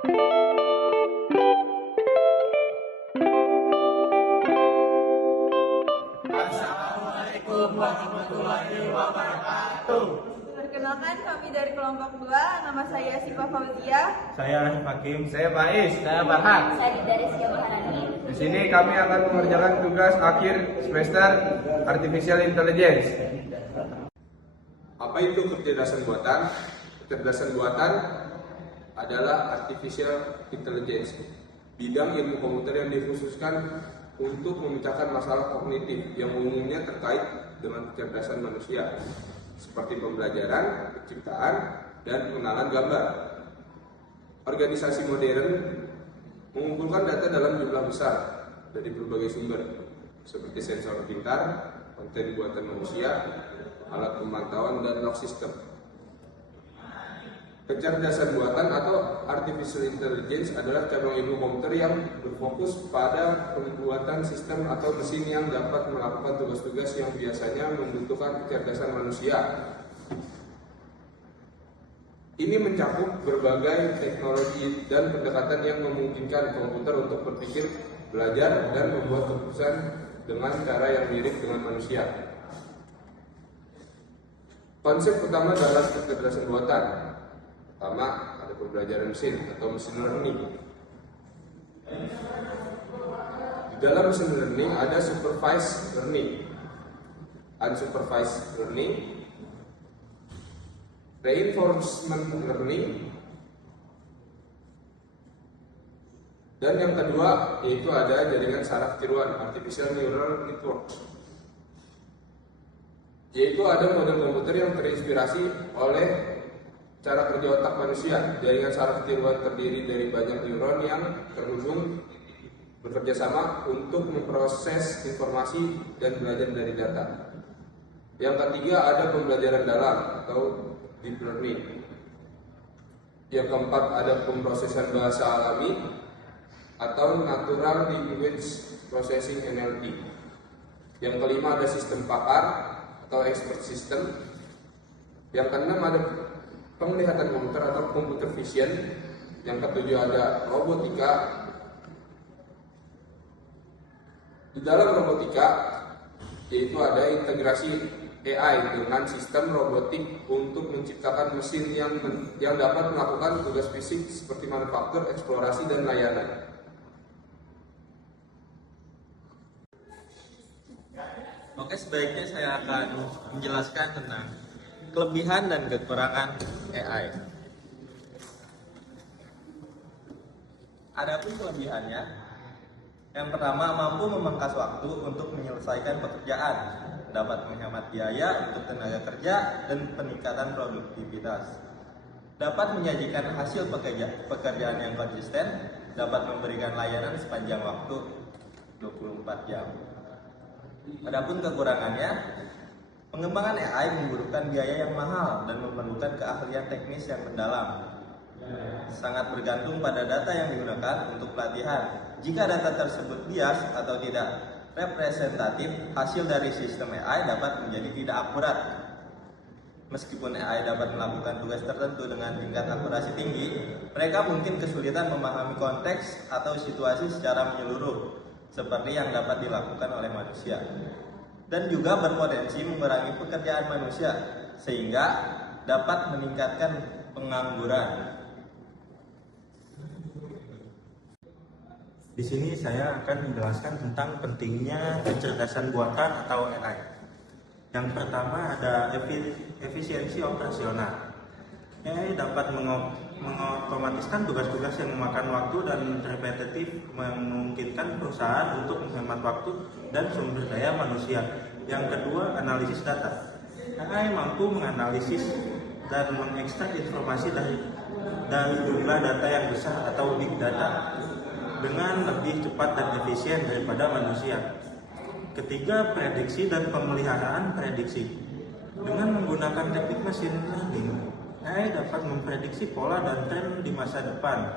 Assalamualaikum warahmatullahi wabarakatuh. Perkenalkan, kami dari kelompok 2, nama saya Siva Fauzia. Saya Arif Hakim. Saya Faiz, saya Farhan. Saya dari Sia Baharani. Di sini kami akan mengerjakan tugas akhir semester Artificial Intelligence. Apa itu kecerdasan buatan? Kecerdasan buatan adalah Artificial Intelligence, bidang ilmu komputer yang dikhususkan untuk memecahkan masalah kognitif yang umumnya terkait dengan kecerdasan manusia, seperti pembelajaran, penciptaan, dan pengenalan gambar. Organisasi modern mengumpulkan data dalam jumlah besar dari berbagai sumber, seperti sensor pintar, konten buatan manusia, alat pemantauan, dan log system. Kecerdasan buatan atau Artificial Intelligence adalah cabang ilmu komputer yang berfokus pada pembuatan sistem atau mesin yang dapat melakukan tugas-tugas yang biasanya membutuhkan kecerdasan manusia. Ini mencakup berbagai teknologi dan pendekatan yang memungkinkan komputer untuk berpikir, belajar, dan membuat keputusan dengan cara yang mirip dengan manusia. Konsep utama dalam kecerdasan buatan. Pertama, ada pembelajaran mesin atau machine learning. Di dalam machine learning ada supervised learning, unsupervised learning, reinforcement learning, dan yang kedua yaitu ada jaringan saraf tiruan, artificial neural network, yaitu ada model komputer yang terinspirasi oleh cara kerja otak manusia. Jaringan saraf tiruan terdiri dari banyak neuron yang terhubung bekerja sama untuk memproses informasi dan belajar dari data. Yang ketiga ada pembelajaran dalam atau deep learning. Yang keempat ada pemrosesan bahasa alami atau natural language processing NLP. Yang kelima ada sistem pakar atau expert system. Yang keenam ada penglihatan komputer atau computer vision. Yang ketujuh ada robotika. Di dalam robotika yaitu ada integrasi AI dengan sistem robotik untuk menciptakan mesin yang dapat melakukan tugas fisik seperti manufaktur, eksplorasi, dan layanan. Oke, sebaiknya saya akan menjelaskan tentang kelebihan dan kekurangan AI. Adapun kelebihannya, yang pertama mampu memangkas waktu untuk menyelesaikan pekerjaan, dapat menghemat biaya untuk tenaga kerja dan peningkatan produktivitas, dapat menyajikan hasil pekerjaan yang konsisten, dapat memberikan layanan sepanjang waktu 24 jam. Adapun kekurangannya, pengembangan AI membutuhkan biaya yang mahal dan memerlukan keahlian teknis yang mendalam. Sangat bergantung pada data yang digunakan untuk pelatihan. Jika data tersebut bias atau tidak representatif, hasil dari sistem AI dapat menjadi tidak akurat. Meskipun AI dapat melakukan tugas tertentu dengan tingkat akurasi tinggi, mereka mungkin kesulitan memahami konteks atau situasi secara menyeluruh, seperti yang dapat dilakukan oleh manusia. Dan juga berpotensi mengurangi pekerjaan manusia, sehingga dapat meningkatkan pengangguran. Di sini saya akan menjelaskan tentang pentingnya kecerdasan buatan atau AI. Yang pertama ada efisiensi operasional. AI dapat mengotomatiskan tugas-tugas yang memakan waktu dan repetitif, memungkinkan perusahaan untuk menghemat waktu dan sumber daya manusia. Yang kedua, analisis data. AI mampu menganalisis dan mengekstrak informasi dari jumlah data yang besar atau big data dengan lebih cepat dan efisien daripada manusia. Ketiga, prediksi dan pemeliharaan prediksi. Dengan menggunakan teknik machine learning, AI dapat memprediksi pola dan tren di masa depan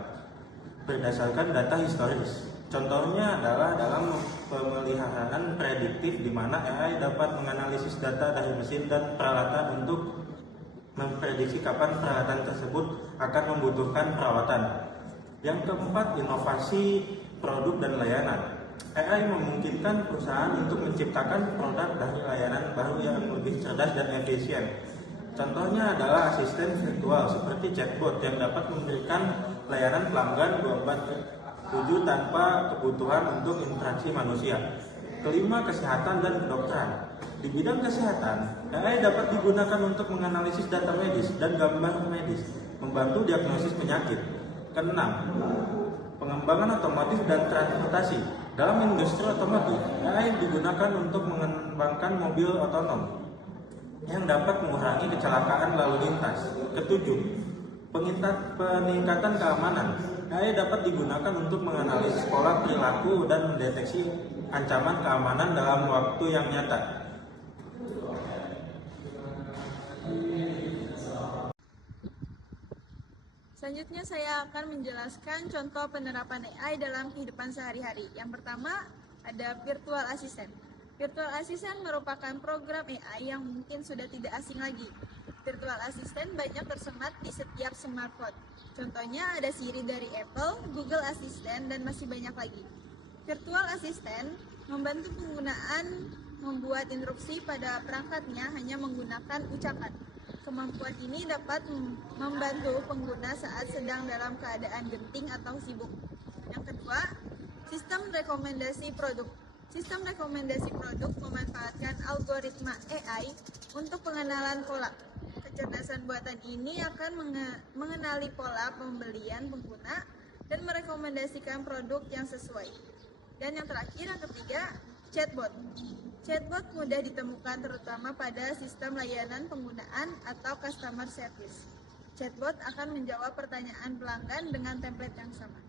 berdasarkan data historis. Contohnya adalah dalam pemeliharaan prediktif, di mana AI dapat menganalisis data dari mesin dan peralatan untuk memprediksi kapan peralatan tersebut akan membutuhkan perawatan. Yang keempat, inovasi produk dan layanan. AI memungkinkan perusahaan untuk menciptakan produk dan layanan baru yang lebih cerdas dan efisien. Contohnya adalah asisten virtual seperti chatbot yang dapat memberikan layanan pelanggan 24/7 tanpa kebutuhan untuk interaksi manusia. Kelima, kesehatan dan kedokteran. Di bidang kesehatan, AI dapat digunakan untuk menganalisis data medis dan gambar medis, membantu diagnosis penyakit. Keenam, pengembangan otomotif dan transportasi. Dalam industri otomotif, AI digunakan untuk mengembangkan mobil otonom yang dapat mengurangi kecelakaan lalu lintas. Ketujuh, peningkatan keamanan. AI dapat digunakan untuk menganalisis pola perilaku dan mendeteksi ancaman keamanan dalam waktu yang nyata. Selanjutnya saya akan menjelaskan contoh penerapan AI dalam kehidupan sehari-hari. Yang pertama ada virtual assistant. Virtual assistant merupakan program AI yang mungkin sudah tidak asing lagi. Virtual assistant banyak tersemat di setiap smartphone. Contohnya ada Siri dari Apple, Google Assistant, dan masih banyak lagi. Virtual assistant membantu penggunaan membuat instruksi pada perangkatnya hanya menggunakan ucapan. Kemampuan ini dapat membantu pengguna saat sedang dalam keadaan genting atau sibuk. Yang kedua, sistem rekomendasi produk. Sistem rekomendasi produk memanfaatkan algoritma AI untuk pengenalan pola. Kecerdasan buatan ini akan mengenali pola pembelian pengguna dan merekomendasikan produk yang sesuai. Dan yang terakhir, yang ketiga, chatbot. Chatbot mudah ditemukan terutama pada sistem layanan penggunaan atau customer service. Chatbot akan menjawab pertanyaan pelanggan dengan template yang sama.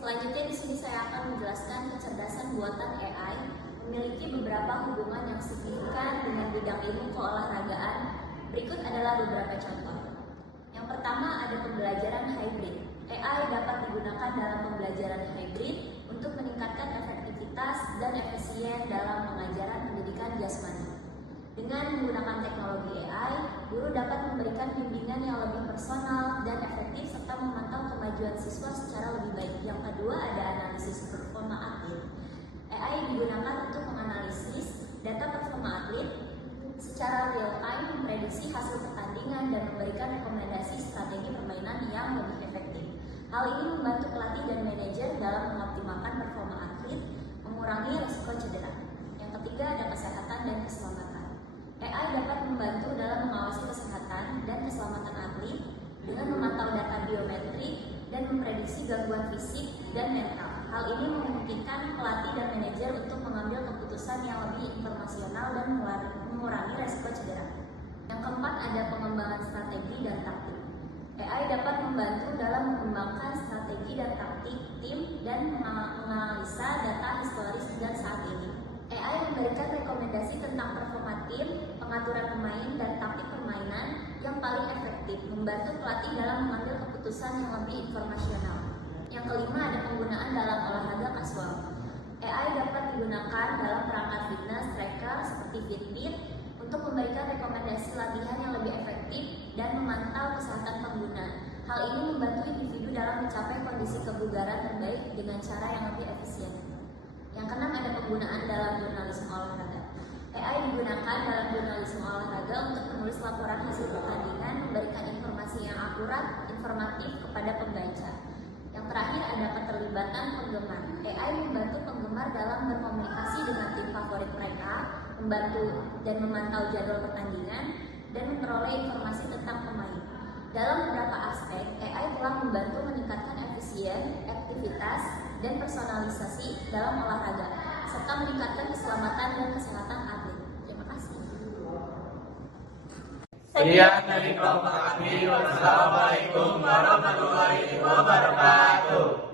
Selanjutnya di sini saya akan menjelaskan kecerdasan buatan AI memiliki beberapa hubungan yang signifikan dengan bidang ilmu keolahragaan. Berikut adalah beberapa contoh. Yang pertama ada pembelajaran hybrid. AI dapat digunakan dalam pembelajaran hybrid untuk meningkatkan efektivitas dan efisien dalam pengajaran pendidikan jasmani. Dengan menggunakan teknologi AI, guru dapat memberikan bimbingan yang lebih personal dan efektif serta memantau kemajuan siswa secara lebih baik. Yang kedua ada analisis performa atlet. AI digunakan untuk menganalisis data performa atlet secara real time, memprediksi hasil pertandingan dan memberikan rekomendasi strategi permainan yang lebih efektif. Hal ini membantu pelatih dan manajer dalam mengoptimalkan performa atlet, mengurangi risiko cedera. Yang ketiga ada kesehatan dan keselamatan. AI dapat membantu dalam mengawasi kesehatan dan keselamatan atlet dengan memantau data biometrik dan memprediksi gangguan fisik dan mental. Hal ini memungkinkan pelatih dan manajer untuk mengambil keputusan yang lebih informasional dan mengurangi risiko cedera. Yang keempat ada pengembangan strategi dan taktik. AI dapat membantu dalam mengembangkan strategi dan taktik tim dan menganalisa data historis dan saat ini. AI memberikan rekomendasi tentang performa tim, pengaturan pemain, dan taktik permainan yang paling efektif, membantu pelatih dalam mengambil keputusan yang lebih informasional. Yang kelima ada penggunaan dalam olahraga kasual. AI dapat digunakan dalam perangkat fitness tracker seperti Fitbit untuk memberikan rekomendasi latihan yang lebih efektif dan memantau kesehatan pengguna. Hal ini membantu individu dalam mencapai kondisi kebugaran terbaik dengan cara yang lebih efisien. Yang keenam ada penggunaan dalam jurnalisme olahraga. AI digunakan dalam jurnalisme olahraga untuk menulis laporan hasil pertandingan, memberikan informasi yang akurat, informatif kepada pembaca. Yang terakhir ada keterlibatan penggemar. AI membantu penggemar dalam berkomunikasi dengan tim favorit mereka, membantu dan memantau jadwal pertandingan, dan memperoleh informasi tentang pemain. Dalam beberapa aspek, AI telah membantu meningkatkan efisien, aktivitas, dan personalisasi dalam olahraga, serta meningkatkan keselamatan dan kesehatan atlet. Terima kasih. Sekian dari kelompok kami. Wassalamualaikum warahmatullahi wabarakatuh.